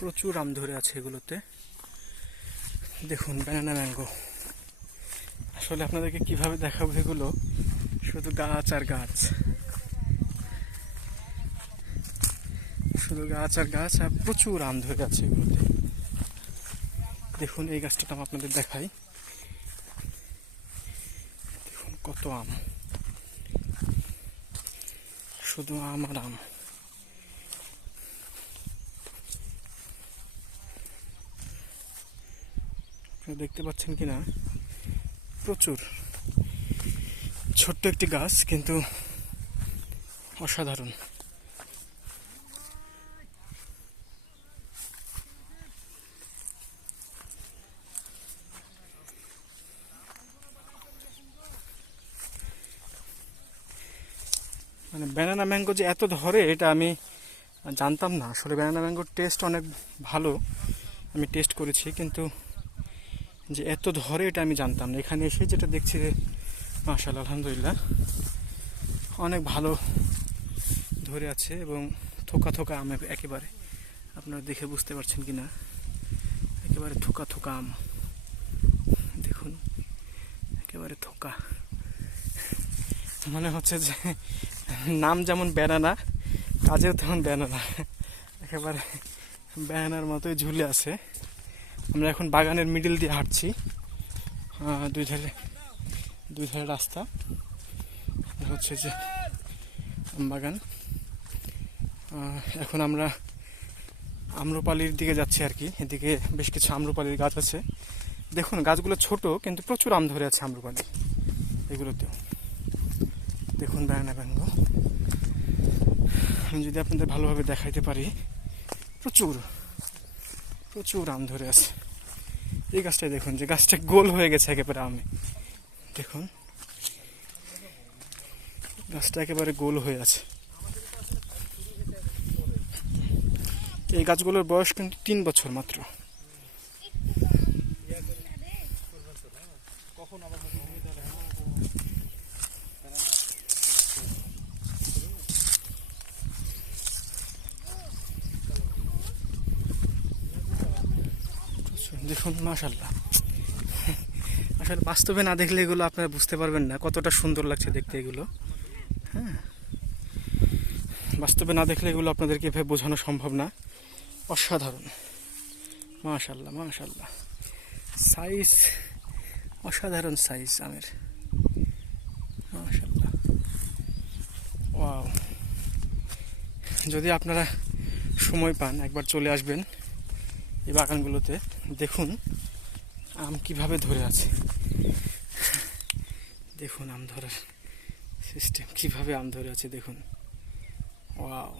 প্রচুর আম ধরে আছে এগুলোতে। দেখুন ব্যানানা ম্যাঙ্গো আসলে আপনাদেরকে কীভাবে দেখাবো এগুলো? শুধু গাছ আর গাছ। শুধু গাছ আর গাছ আর প্রচুর আম ধরে আছে এগুলোতে। দেখুন, এই গাছটা আমি আপনাদের দেখাই। দেখুন কত আম। শুধু আম আর আম। দেখতে পাচ্ছেন কিনা? প্রচুর। ছোট্ট একটি গাছ, কিন্তু অসাধারণ। মানে ব্যানানা ম্যাঙ্গো যে এত ধরে, এটা আমি জানতাম না। আসলে ব্যানানা ম্যাঙ্গোর টেস্ট অনেক ভালো। আমি টেস্ট করেছি, কিন্তু যে এত ধরে এটা আমি জানতাম না। এখানে এসে যেটা দেখছি যে মাশাল আলহামদুলিল্লাহ, অনেক ভালো ধরে আছে এবং থোকা থোকা আম একেবারে। আপনারা দেখে বুঝতে পারছেন কি না? একেবারে থোকা থোকা আম। দেখুন, একেবারে থোকা। মনে হচ্ছে যে, নাম যেমন ব্যানানা, কাজেও তেমন ব্যানানা। একেবারে ব্যানানার মতোই ঝুলে আছে। আমরা এখন বাগানের মিডিল দিয়ে হাঁটছি। দুই ধারে দুই ধারে রাস্তা। হচ্ছে যে বাগান এখন আমরা আম্রপালির দিকে যাচ্ছি আর কি। এদিকে বেশ কিছু আম্রপালির গাছ আছে। দেখুন, গাছগুলো ছোট, কিন্তু প্রচুর আম ধরে আছে আম্রপালি এগুলোতেও। দেখুন ব্যানানা ব্যাঙ্গ আমি যদি আপনাদের ভালোভাবে দেখাইতে পারি, প্রচুর। প্রচুর আম ধরে আছে। এই গাছটাই দেখুন যে গাছটা গোল হয়ে গেছে একেবারে আমে। দেখুন। গাছটা একেবারে গোল হয়ে আছে। এই গাছগুলোর বয়স কিন্তু তিন বছর মাত্র। দেখুন মাশাল্লাহ আসলে বাস্তবে না দেখলে এগুলো আপনারা বুঝতে পারবেন না, কতটা সুন্দর লাগছে দেখতে এগুলো। হ্যাঁ। বাস্তবে না দেখলে এগুলো আপনাদেরকে এভাবে বোঝানো সম্ভব না। অসাধারণ। মাশাল্লাহ মাশাল্লাহ সাইজ অসাধারণ সাইজ আমের। মাশাল্লাহ ওয়াও যদি আপনারা সময় পান, একবার চলে আসবেন। এই বাগানগুলোতে দেখুন আম কীভাবে ধরে আছে। দেখুন আম ধরার সিস্টেম কীভাবে আম ধরে আছে দেখুন। ওয়াও